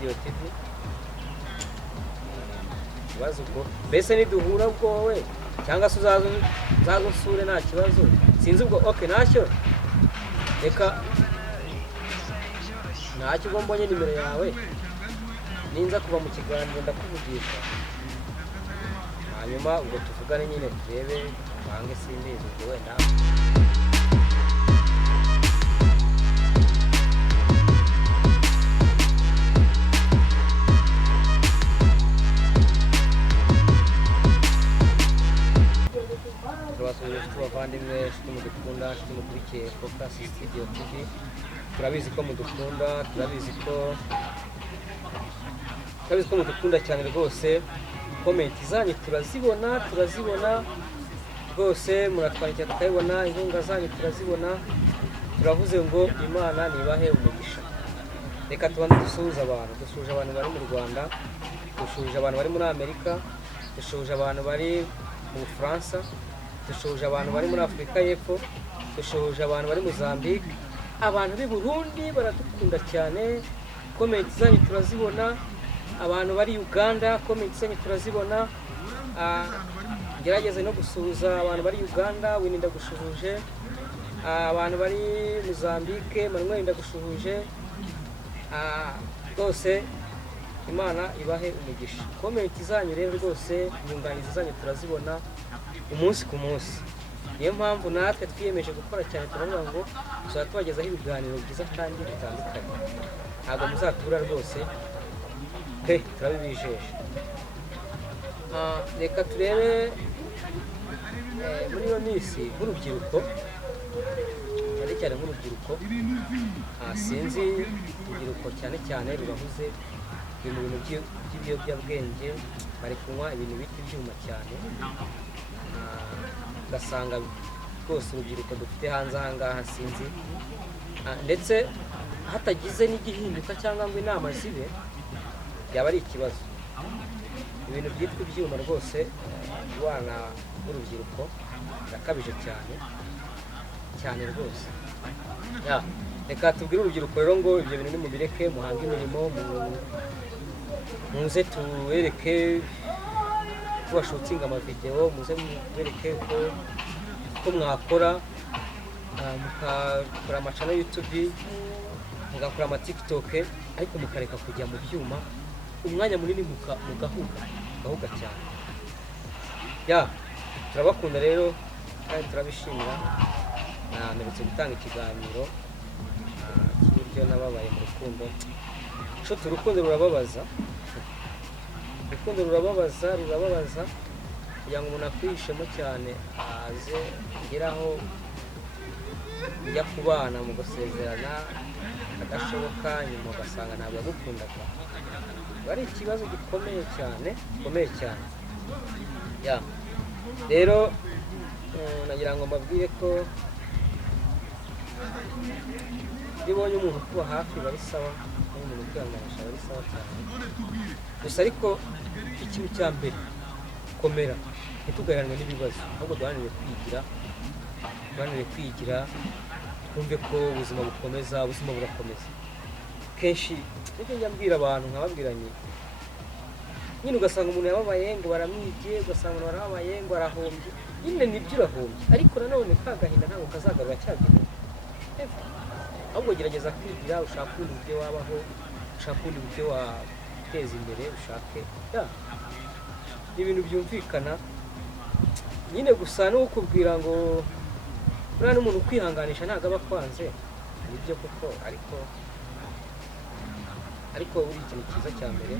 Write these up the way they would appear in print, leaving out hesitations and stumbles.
Studio TV. Kibazo ubwo mbese niduhura ubwo wowe cyangwa se uzaza usure nta kibazo sinzi ubwo okay ntacyo reka ntacyo ubwo mbonye nimero yawe ninza kuva mu kiganiro ndakuvugisha hanyuma ubwo tuvugane nyine turebe bange simbizi ubwo wenda turabasubiza tubavandimwe mudukunda mukurikiye Focus Studio TV turabizi ko mudukunda turabizi ko mudukunda cyane rwose comment zanyu turazibona rwose muratwandikira tukayibona inkunga zanyu turazibona turavuze ngo Imana nibahe umugisha reka tubanze dusuhuza abantu bari mu Rwanda dusuhuje abantu bari muri Amerika dusuhuje abantu bari mu Bufaransa dusuhuje abantu bari muri Afurika y'Epfo dusuhuje abantu bari Mozambique abantu b'i Burundi baradukunda cyane comment zanyu turazibona abantu bari Uganda comment zanyu turazibona gerageze no gusuhuza abantu bari Uganda wininda gushuhuje abantu bari Mozambique Manuel ndagushuhuje rwose Imana ibahe umugisha comment zanyu rero rwose inyunganizi zanyu turazibona umunsi ku munsi niyo mpamvu natwe twiyemeje gukora cyane turavuga ngo tuzaba tubagezaho ibiganiro byiza kandi bitandukanye ntabwo muzatubura rwose turabibijeje reka turebe muri iyo minsi nk'urubyiruko cyane nk'urubyiruko sinzi urubyiruko cyane rurahuze ibintu by'ibiyobyabwenge bari kunywa ibintu bita ibyuma cyane ugasanga rwose urubyiruko dufite hanze aha ngaha sinzi ndetse hatagize n'igihinduka cyangwa ngo inama zibe byaba ari ikibazo ibintu byitwa ibyuma rwose abana b'urubyiruko birakabije cyane rwose reka tubwire urubyiruko rero ngo ibyo bintu nimubireke muhange imirimo muze tubereke ko bashutinga amavideo muze mubereke ko mwakora mukakora amacana YouTube mugakora ama TikTok ariko mukareka kujya mu byuma umwanya munini mugahuga cyane turabakunda rero kandi turabishimira mperutse gutanga ikiganiro cy'uburyo nababaye mu rukundo urukundo rurababaza kugira ngo umuntu akwihishemo cyane aze ngeraho ujya kubana mu gusezerana adashoboka nyuma ugasanga ntabwo yagukundaga ari ikibazo gikomeye cyane rero nagira ngo mbabwire ko iyo ubonye umuntu kuba hafi bari sawa n'umuntu kwihanganisha bari sawa cyane gusa ariko ikintu cya mbere komera ntitugaheranwe n'ibibazo ahubwo duharanire kwigira twumve ko ubuzima bukomeza ubuzima burakomeza kenshi nibyo njya mbwira abantu nkababwiranye nyine ugasanga umuntu yababaye ngo baramwibye ugasanga umuntu barababaye ngo arahombye nyine nibyo urahombye ariko nanone kagahinda ntabwo kazagarura cyagihe ahubwo gerageza kwigira ushaka ubundi buryo wabaho ushaka ubundi buryo wateza imbere ushake ibintu byumvikana nyine gusa no kukubwira ngo uriya n'umuntu kwihanganisha ntabwo aba akwanze nibyo kuko ariko uri ikintu cyiza cya mbere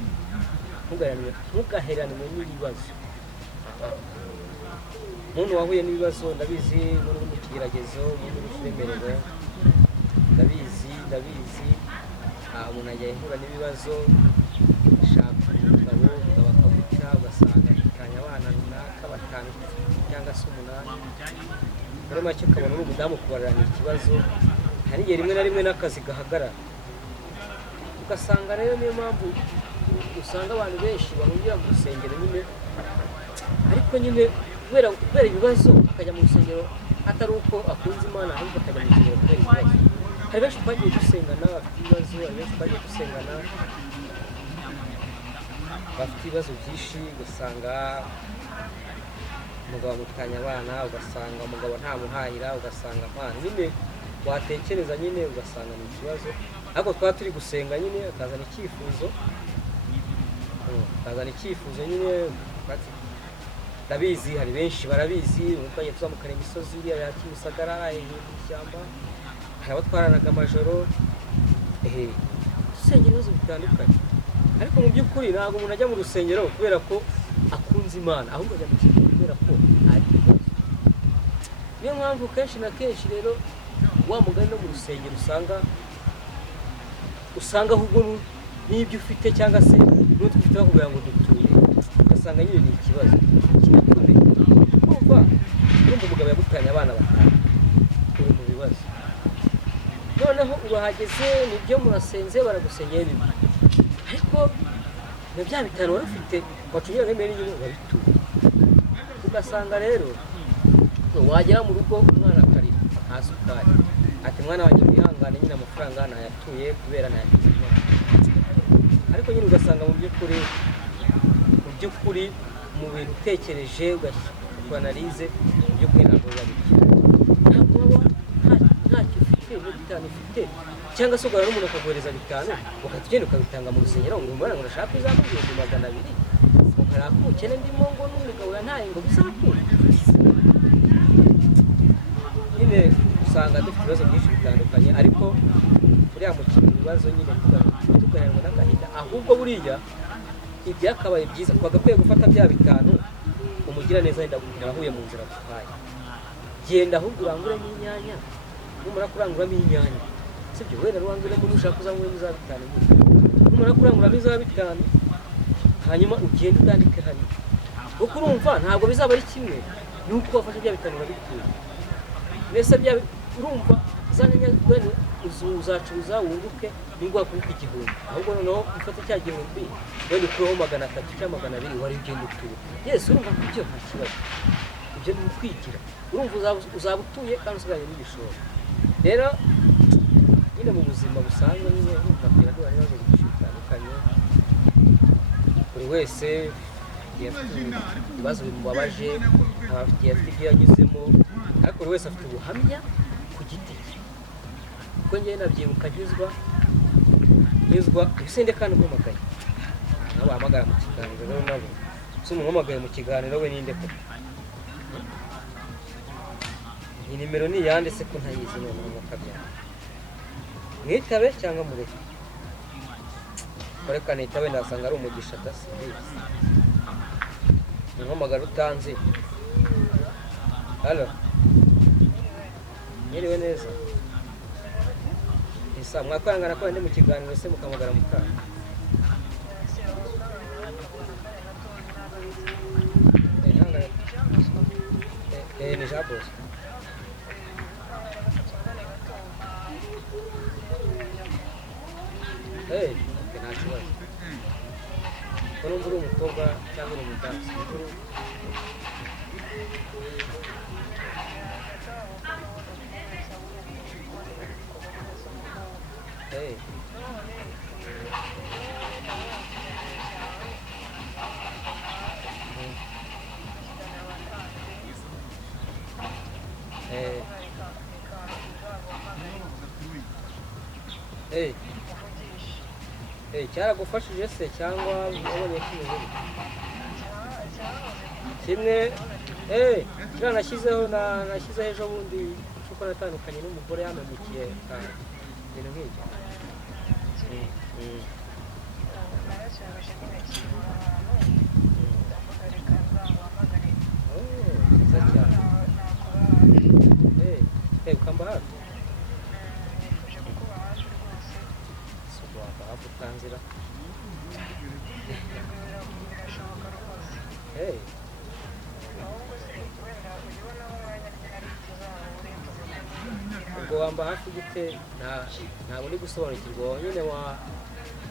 ntugaheranwe n'ibibazo umuntu wahuye n'ibibazo ndabizi muri mu kigeragezo muri uremerewe ndabizi umuntu ajya ahura n'ibibazo ashaka umugabo bakaguca ugasanga yitanye abana runaka batanu cyangwa se 8 muri make ukabona uri umudamu kubaranira ikibazo hari igihe rimwe na rimwe n'akazi gahagarara ugasanga rero niyo mpamvu usanga abantu benshi bahungira mu rusengero nyine ariko nyine kubera ibibazo akajya mu rusengero atari uko akunze Imana ahubwo akajya mu rusengero kubera ibibazo hari benshi twagiye dusengana bafite ibibazo hari benshi twagiye dusengana bafite ibibazo byinshi, ugasanga umugabo amutanya abana, ugasanga umugabo ntamuhahira, ugasanga mpano nyine watekereza nyine ugasanga ni ikibazo. Ariko twaba turi gusenga nyine akazana icyifuzo nyine ndabizi hari benshi barabizi, twajya tuzamukana imisozi iriya ya Kimisagara hejuru mu ishyamba, hari abo twaranaga amajoro dusengera ibibazo bitandukanye. Ariko mu by'ukuri ntabwo umuntu ajya mu rusengero kubera ko akunze Imana, ahubwo ajya mu rusengero kubera ko ari ibibazo. Niyo mpamvu kenshi na kenshi rero wa mugani no mu rusengero usanga ahubwo n'ibyo ufite cyangwa se n'utwo ufite bakubwira ngo duture, ugasanga nyine ni ikibazo kinakomeye. Urumva umugabo yagutanye abana batanu, uri mu bibazo, noneho urahageze nibyo murasenze baragusengera bimwe, ariko na bya bitanu wari ufite wacungira nk'imeri nyine urabituye. Ugasanga rero wagera mu rugo umwana akarira nta sukari, ati mwana wanjye wihangane nyine amafaranga nayatuye kubera nayatuye Imana. Ariko nyine ugasanga mu by'ukuri mu bintu utekereje ugakora analize, mu by'ukuri ntabwo biba bityo, ntabwo waba ntacyo ufite bitanu ufite, cyangwa se ugahura n'umuntu akaguhereza bitanu ugahita ugenda ukabitanga mu rusengero ngo umubona ngo urashaka izampa 200,000 ukaraka ubukene ndimo ngo n'umugabo yantaye ngo bizakure. Nyine usanga dufite ibibazo byinshi bitandukanye, ariko buriya mu bibazo nyine tugaheranwa n'agahinda. Ahubwo buriya ibyakabaye byiza twagakwiye gufata bya bitanu umugira neza wenda murahuye mu nzira guhaye, genda ahubwo uranguremo inyanya, numara kuranguramo inyanya sibyo wenda ruwanguremo nushaka kuzamura za bitanu, numara kuranguramo za bitanu hanyuma ugenda udandike hano, kuko urumva ntabwo bizaba ari kimwe nuko wafashe bya bitanu urabikuye. Mbese urumva za nyanya wenda uzacuruza wunguke nibwo wakuruka 1,000, ahubwo noneho ufate cya 1,000 wenda ukureho 300 cyangwa 200 wari ugenda utuye. Yes, urumva ko ibyo nta kibazo, ibyo ni ukwigira. Urumva uzaba utuye kandi usiganye n'igishoro. Rero nyine mu buzima busanzwe nyine bakira duhura n'ibibazo byinshi bitandukanye, buri wese ibibazo bimubabaje, abafitiye ibyo yanyuzemo, ariko buri wese afite ubuhamya ku giti cye. Kuko njyewe nabyibuka nyuzwa ibisende kandi mpamagaye nabo bahamagara mu kiganiro rero nabo si umuhamagaye mu kiganiro we ninde ko iyi nimero ni yande se ko ntayizi none mukabyara mwitabe cyangwa mureke koreka nitabe ndasanga ari umugisha dasibizi umuhamagara utanze. Halo, nyiriwe neza isa mwakwangana ko ndi mu kiganiro se mukamagara mukana ni jabos nta kibazo ko numva uri umukobwa cyangwa uri umudamu cyaragufashije se cyangwa ubonye kimeze kimwe nashyizeho ejo bundi kuko natandukanye n'umugore yamemukiye ibintu nk'ibyo. Byiza cyane ukamba hafi hafi utanzira ubwo wamba hafi gute ntabwo uri gusobanukirwa nyine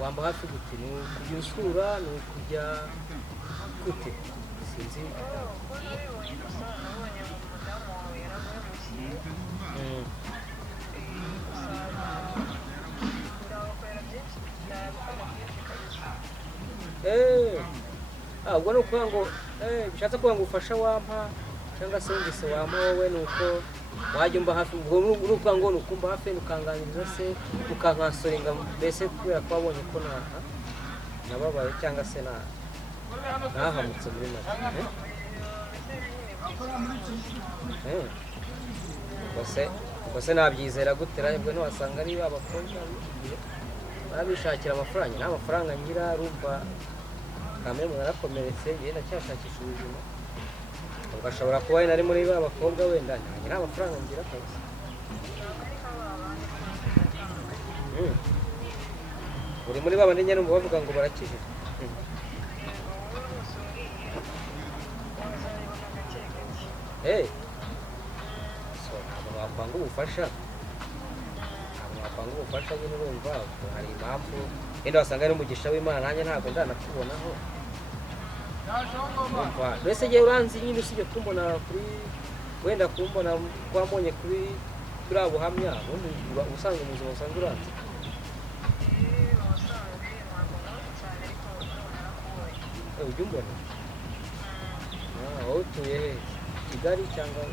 wamba hafi gute ni ukujya usura ni ukujya gute sinzi ubwo ni ukuvuga ngo bishatse kuvuga ngo ufasha wampa cyangwa se wumvise wampa wowe ni uko wajya umba hafi, ubwo ni ukuvuga ngo ni ukumva hafi ukanganiriza se ukankansoringa, mbese kubera ko wabonye ko nababaye cyangwa se nahamutse muri make. ubwo se nabyizera gute ubwo ntiwasanga ari abakobwa barabishakira amafaranga, nta mafaranga ngira, urumva kamwe umuntu arakomeretse ngenda cyashakisha ubuzima, ubwo ashobora kuba ari muri ba bakobwa wenda nta mafaranga ngira kabisa. uri muri babandi nyine numva bavuga ngo barakijije. Ntabwo wakwanga ubufasha, nyine urumva hari impamvu wenda wasanga ari umugisha w'Imana, nanjye ntabwo ndanakubonaho. Mbese igihe uranzi nyine usibye kumbona wenda kumbona wambonye kuri buhamya, ubundi ubusanzwe mu buzima busanzwe uranzi. Ujya umbona? Wowe utuye he? Kigali cyangwa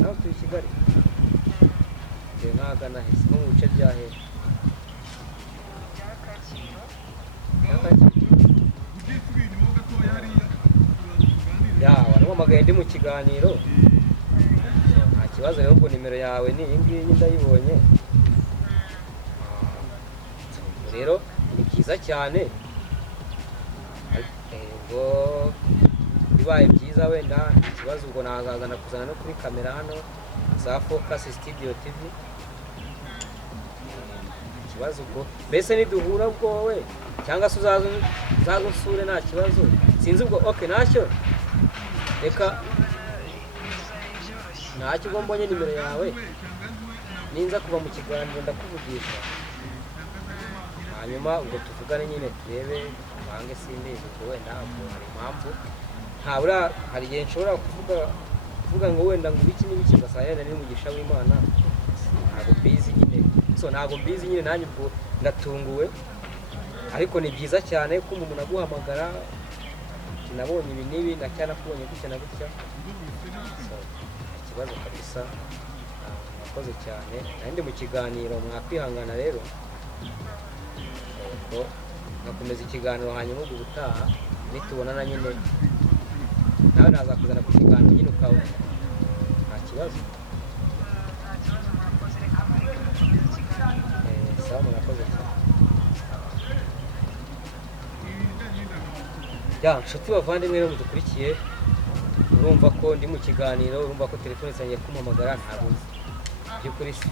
nawe utuye i Kigali? Nkagana he? Nko mu bice bya he? Warampamagaye ndi mu kiganiro, nta kibazo rero, ubwo nimero yawe ni iyi ngiyi ndayibonye. Rero ni byiza cyane, ubwo bibaye byiza wenda ikibazo ubwo nazazana kuzana no kuri kamera hano za Focus Studio TV. Ikibazo ubwo mbese niduhura ubwo wowe cyangwa se uzaza usure nta kibazo, sinzi ubwo ntacyo, reka ntacyo, ubwo mbonye nimero yawe ninza kuva mu kiganiro ndakuvugisha, hanyuma ubwo tuvugane nyine turebe bange simbizi ubwo wenda hari impamvu ntabura, hari igihe nshobora kuvuga ngo wenda ngo ibiki n'ibiki ugasanga yenda n'umugisha w'Imana, ntabwo mbizi nyine, nanjye ubwo ndatunguwe. Ariko ni byiza cyane ko umuntu aguhamagara nabonye ibi n'ibi ndacyanakubonye gutya na gutya, ikibazo kabisa. Mwakoze cyane, ndi mu kiganiro, mwakwihangana rero ngakomeza ikiganiro, hanyuma ubwo gutaha nitubonana nyine nawe nazakuzana ku kiganiro nyine ukawe, nta kibazo. Sawa, murakoze cyane. Nshuti bavandimwe rero mudukurikiye, urumva ko ndi mu kiganiro, urumva ko telefone zanjye kumpamagara ntabwo nzi by'ukuri se,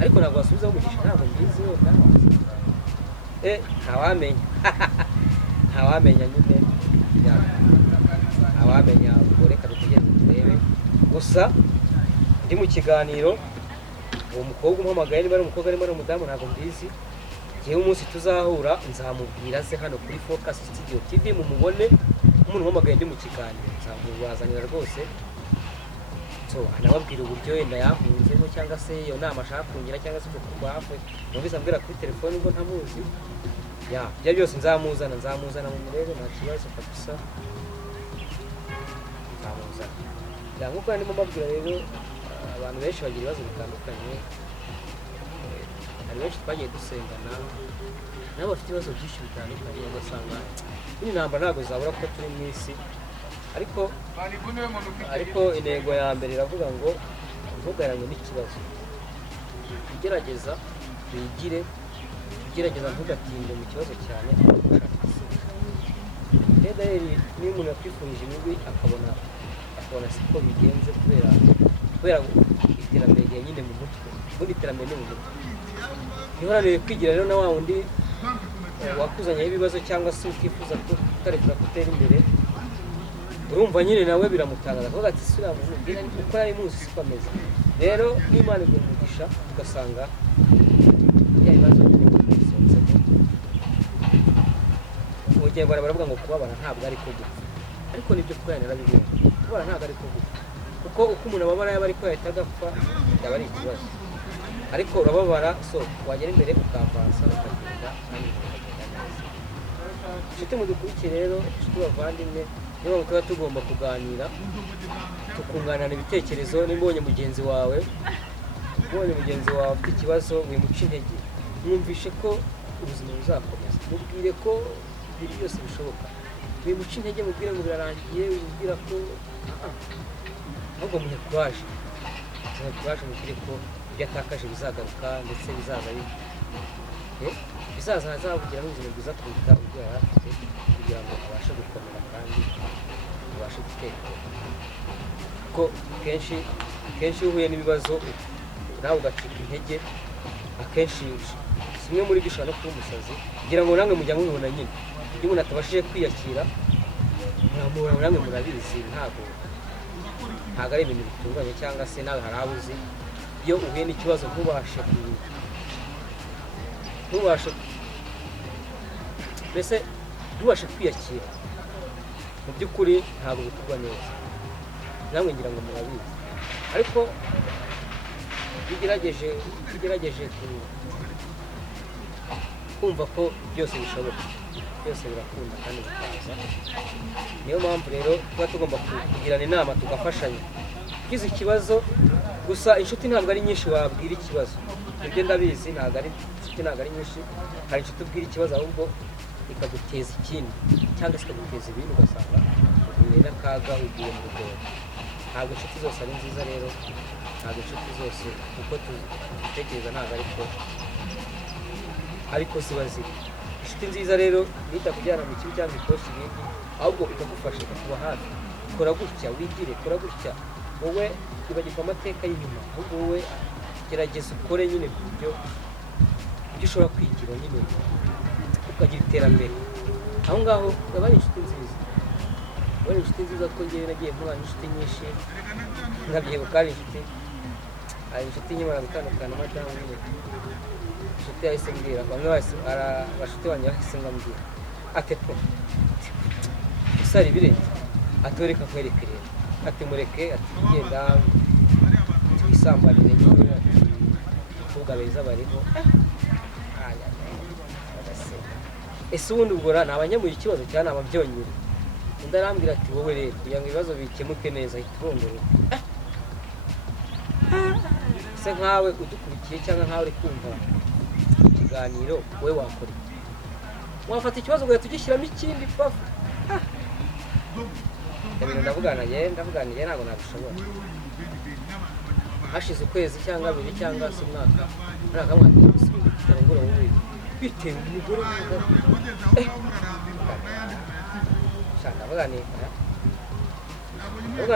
ariko ntabwo wasubizaho umugisha, ntabwo mbizi wenda ntawamenya nyine, ntawamenya. Ubwo reka dutegereze turebe, gusa ndi mu kiganiro, uwo mukobwa umpamagaye niba ari umukobwa arimo ari umudamu ntabwo mbizi. Yewe umunsi tuzahura nzamubwira ze hano kuri Focus Studio TV mumubone, umuntu umpamagaye ndi mu kiganiro nzamubazanira rwose, anababwira uburyo wenda yahunzemo cyangwa se iyo nama ashaka kungira cyangwa se kukumva hafi numvise ambwira kuri telefone ngo ntamuzi. Ibyo byose nzamuzana mu murebe, nta kibazo kabisa, nzamuzana. Nk'uko ndimo mbabwira rero, abantu benshi bagira ibibazo bitandukanye, hari benshi twagiye dusengana nabo bafite ibibazo byinshi bitandukanye, ugasanga nyine intambara ntabwo zabura kuko turi mu isi, ariko intego ya mbere iravuga ngo ntugaranye n'ikibazo, ugerageza wigire, ugerageza ntugatinde mu kibazo cyane, ushaka igisubizo. Rero niyo umuntu yakwifurije imibi akabona siko bigenze, kubera iterambere rya nyine mu mutwe, ubundi iterambere ni mu mutwe. Ntihoranire kwigira rero na wa wundi wakuzanyeho ibibazo cyangwa se ukifuza ko utarekura gutera imbere, urumva nyine nawe biramutangaza kuvuga ati sura muntu ngira uko yari muzi siko ameze. Rero n'Imana iguha umugisha ugasanga ya bibazo nyine bisonsemo. Ugiye baravuga ngo kubabara ntabwo ari ko gupfa, ariko nibyo twari narabibonye, kubabara ntabwo ari ko gupfa, kuko uko umuntu ababara yaba ariko yahita agapfa yaba ari ikibazo, ariko urababara wagera imbere ukavansa ukagenda kandi ukagenda inshuti mudukurikiye rero, inshuti bavandimwe, niyo mpamvu tuba tugomba kuganira tukunganirana ibitekerezo. Nimbonye mugenzi wawe afite ikibazo, wimuca intege, mwumvishe ko ubuzima buzakomeza, mubwire ko ibintu byose bishoboka, wimuca intege, mubwire ngo birarangiye, wibwira ko ahubwo muhe kuraje, mubwire ko ibyo atakaje bizagaruka, ndetse bizaza azabugira n'ubuzima bwiza kuruta ubwo yari afite, kugira ngo abashe gukomera kandi abashe gutera imbere. Kuko kenshi iyo uhuye n'ibibazo nawe ugacika intege, akenshi kimwe muri byo ushobora no kuba umusazi, kugira ngo namwe mujya mubibona nyine. Iyo umuntu atabashije kwiyakira, namwe murabizi, ntabwo ari ibintu bitunganye, cyangwa se nawe hari abo uzi, iyo uhuye n'ikibazo ntubashe kwiyakira, mu by'ukuri ntabwo bikorwa neza, namwe ngira ngo murabizi. Ariko iyo ugerageje kumva ko byose bishoboka, byose birakunda kandi bikaza. Niyo mpamvu rero tuba tugomba kugirana inama, tugafashanya. Ugize ikibazo, gusa inshuti ntabwo ari nyinshi wabwira ikibazo, ibyo ndabizi, inshuti ntabwo ari nyinshi. Hari inshuti ubwira ikibazo ahubwo ikaguteza ikindi, cyangwa se ikaguteza ibindi, ugasanga uhuye n'akaga, ugiye mu rugendo. Ntabwo inshuti zose ari nziza rero, ntabwo inshuti zose uko tuzitekereza ntabwo ariko ziba ziri. Inshuti nziza rero nita kujyana mu kibi cyangwa ikosi ibindi, ahubwo ikagufasha, ikakuba hafi. Kora gutya, wigire, kora gutya, wowe ibagirwa amateka y'inyuma, ahubwo wowe gerageza ukore nyine ku buryo ushobora kwigira nyine ukagira iterambere. Aho ngaho aba ari inshuti nziza. Wari inshuti nziza ko ngewe nagiye mpura n'inshuti nyinshi, nkabyibuka ari inshuti nkimara gutandukana na madamu nyine, inshuti yahise mbwira, bamwe abashuti banjye bahise mbwira ati po usara ibirenge, atoreka kwereka rero, ati mureke, ati genda twisambanire nyine, abakobwa beza bariho. Ese ubundi ubwo ni abanyamuye ikibazo cyane ababyonyine? Undi arambwira ati wowe rero kugira ngo ibibazo bikemuke neza hita urondora. Se nkawe udukurikiye cyangwa nkawe uri kumva ikiganiro, wowe wakora iki? Wafata ikibazo ugahita ugishyiramo ikindi pafu? Ibintu ndavuganiye ntabwo nabishobora. Hashize ukwezi cyangwa abiri cyangwa se umwaka, narakamwaka gusubiza itarongora wowe bitewe umugore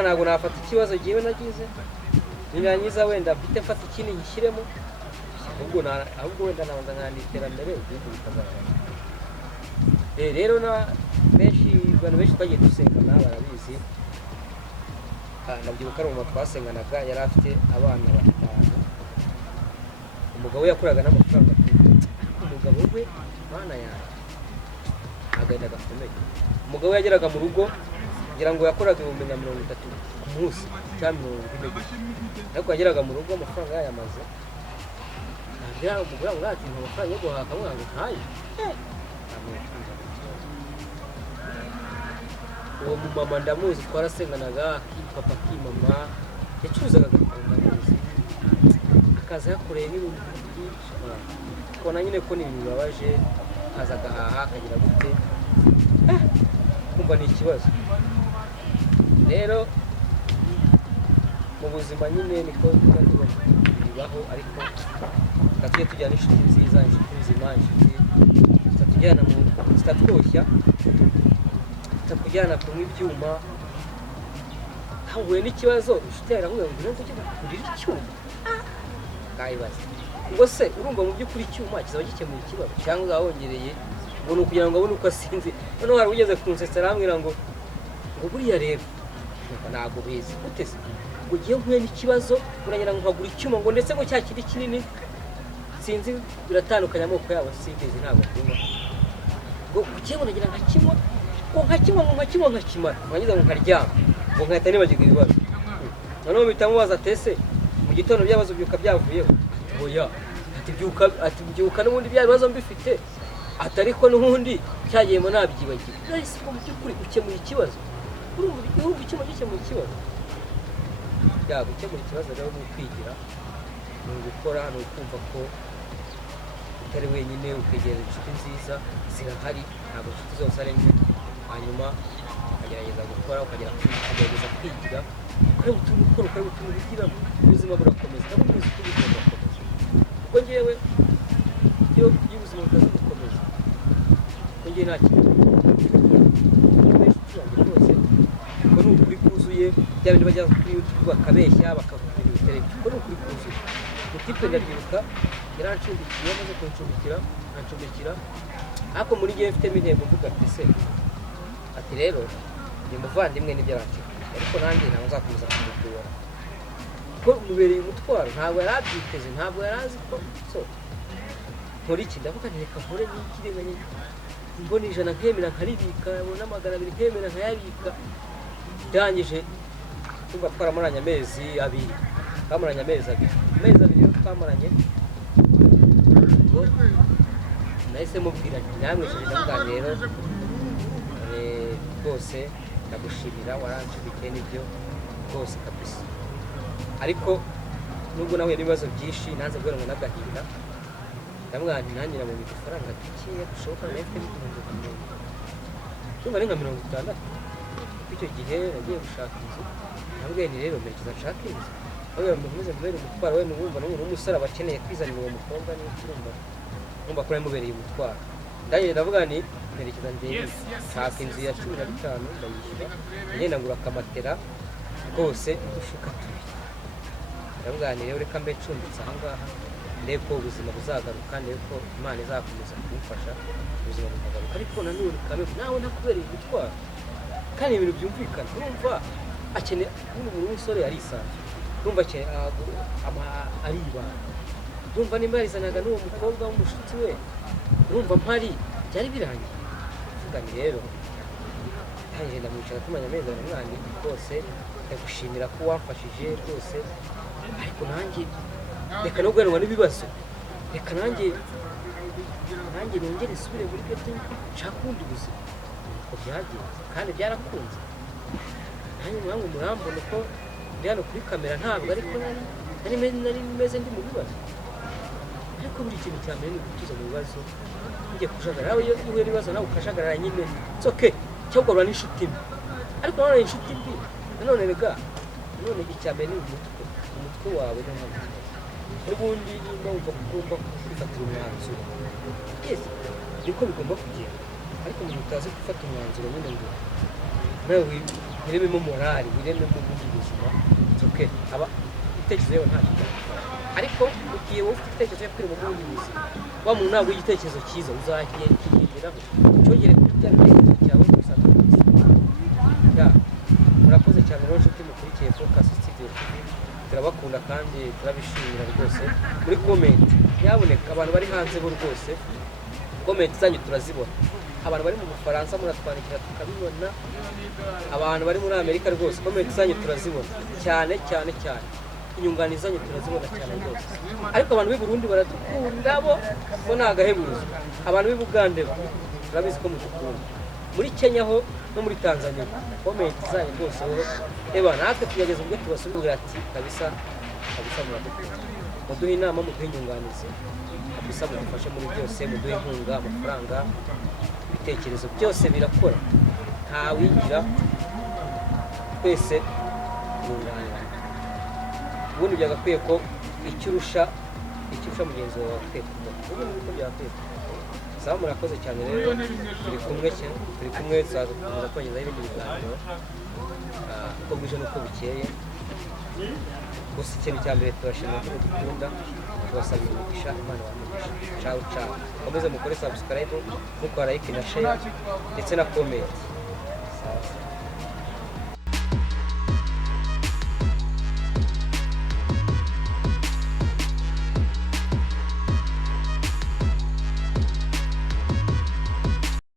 ntabwo nafata ikibazo ngewe nagize, nirangiza wenda mfite mfata ikindi ngishyiremo, ahubwo wenda nabanza nkana iterambere, igihugu bikazaza. Rero abantu benshi twagiye dusengana barabizi. Ndabyibuka ari umuntu twasenganaga, yari afite abana 5. Umugabo we yakoraga n'amafaranga, umugabo we bana yanjye agahinda gakomeye. Umugabo we yageraga mu rugo ngira ngo yakoraga 30 ku munsi cyangwa 40, ariko yageraga mu rugo amafaranga yayamaze. Ntabwo umugore ngo ati amafaranga yo guhaka mwana ntayo. Uwo mumama ndamuzi, twarasenganaga, papa kimama yacuruzaga agatanga neza, akaza yakoreye n'ibintu byinshi, ukabona nyine ko ni ibintu bibabaje, akaza agahaha akagira gute, kumva ni ikibazo. Rero mu buzima nyine niko bibaho, ariko tujye tujyana inshuti nziza, inshuti nzima, inshuti zitatujyana zitatwoshya, zitakujyana kunywa ibyuma. Hahuye n'ikibazo, inshuti yawe iravuga ngo tujye kugurira icyuma, kayibaza ngo se urumva mu by'ukuri icyuma kizaba gikemuye ikibazo cyangwa uzawongereye ngo ni ukugira ngo abone uko asinzi. Noneho hari ugeze kunsetsa arambwira ngo buriya rero ntabwo bizi utese ngo ugiye nkuye n'ikibazo uranyura ngo nkagura icyuma ngo ndetse ngo cya kiri kinini sinzi, biratandukanye amoko yabo, simbizi ntabwo kunywa ngo ugiye unagira nkakimwa nkakimara wangiza ngo nkaryama ngo nkahita nibagirwa ibibazo. Noneho mpita mubaza atese mu gitondo by'abazo byuka byavuyeho, oya ati byuka n'ubundi bya bibazo mbifite, atari ko n'ubundi cyagiyemo nabyibagiwe nahise ko mu by'ukuri ukemura ikibazo urumva igihugu kimwe gikemura ikibazo gukemura ikibazo rero ni ukwigira ni ugukora ni ukumva ko utari wenyine ukegera inshuti nziza zirahari ntabwo inshuti zose ari mbi hanyuma ukagerageza gukora ukagerageza kwigira ukareba utuntu ukora ukareba utuntu wigiramo ubuzima burakomeza ntabwo ubizi ko ubuzima burakomeza kuko njyewe iyo ubuzima bukaza gukomeza kuko njyewe nta kintu inshuti yanjye rwose kuko ni ukuri kuzuye bya bindi bajya kuri YouTube bakabeshya bakavuga ibintu bitari byo kuko ni ukuri kuzuye mutipe ndabyibuka yarancumbikiye amaze kuncumbikira ariko muri gihe mfitemo intego mvuga ati se ati rero ni muvandimwe n'ibyo arancumbikiye ariko nanjye ntabwo nzakomeza kumugora kuko mubereye umutwaro ntabwo yari abyiteze ntabwo yari azi ko so nkora iki ndavuga nti reka nkore n'ikirenganye mbona ijana nkemera nkaribika mbona 200 nkemera nkayabika ndangije tumva twaramaranye amezi abiri rero twamaranye ngo nahise mubwira nti namwe ndavuga rero rwose ndagushimira warancubikiye n'ibyo rwose kabisa ariko nubwo nahuye n'ibibazo byinshi nanze guhera ngo n'agahinda ndavuga nti nanjye nabonye udufaranga dukeya dushoboka nahise ndumva ari nka 60 icyo gihe nagiye gushaka inzu nabwiye nti rero mperekeza nshaka inzu aho mukomeze mubere umutwaro we numva n'umusore abakeneye kwizanira uwo mukobwa numva ko yamubereye umutwaro ndangije ndavuga nti mperekeza ndebe nshaka inzu ya 15 ndayishyura ngenda ngura akamatera rwose udushuka tubiri ndavuga nti rero reka mbe ncumbitse aha ngaha ndebe ko ubuzima buzagaruka ndebe ko Imana izakomeza kumufasha ubuzima bukagaruka ariko nanone kamwe nawe nakubereye umutwaro kandi ibintu byumvikana urumva akeneye umuntu w'umusore arisanzwe urumva ariba urumva nimba yarizanaga n'uwo mukobwa w'umushuti we urumva mpari byari birangiye mvuga nti rero ntangiye ndamwicara tumanya amezi n'umwanya rwose ndagushimira ko wamfashije rwose ariko nanjye reka no guheranwa n'ibibazo reka nanjye nongere isubire muri byo nshaka ubundi buzima uko byagenze kandi byarakunze nanjye mwangu murambona ko ndi hano kuri kamera ntabwo ariko nari meze ndi mu bibazo ariko buri kintu cya mbere ni gutuza mu bibazo njye kujagarara iyo uhuye n'ibibazo nawe ukajagarara nyine it's okay cyangwa urabona n'inshuti mbi ariko nanone inshuti mbi nanone rega nanone icya mbere ni umutwe wawe n'ahantu ubundi nimba wumva ko ugomba kwifatira umwanzuro yes niko bigomba kugenda ariko mu gihe utazi gufata umwanzuro nyine ngo nawe wirememo morali wirememo ubundi buzima it's okay aba itekerezo yewe nta kintu ariko mu gihe wowe ufite igitekerezo cyo kwirema mu bundi buzima wa muntu ntabwo igitekerezo cyiza uzakigeraho cyongere kuri bya bitekerezo cyawe usanga murakoze cyane rero nshuti mukurikiye Focus Studio TV turabakunda kandi turabishimira rwose muri comment nyaboneka abantu bari hanze bo rwose comment zanyu turazibona abantu bari mu Bufaransa muratwandikira tukabibona abantu bari muri Amerika rwose comment zanyu turazibona cyane inyunganizi zanyu turazibona cyane rwose ariko abantu b'i Burundi baradukunda bo ntagahebuzo abantu b'i Bugande turabizi ko mudukunda muri Kenya ho no muri Tanzania comment zanyu rwose natwe tugeze ubwo tubasubira ati kabisa muradukunda muduhe inama muduhe inyunganizi kabisa mudufashe muri byose muduhe inkunga amafaranga ibitekerezo byose birakora nta wigira twese kunganira ubundi byagakwiye ko icyo urusha mugenzi wawe akwiye kumenya ubundi niko byakwiye saba murakoze cyane rero turi kumwe tuzakomeza tubagezaho ibindi biganiro uko bwije n'uko bukeye gusa ikintu cya mbere turashimira ko dukunda tubasabira umugisha Imana wamugisha ciao komeze mukore subscribe mukora like na share ndetse na comment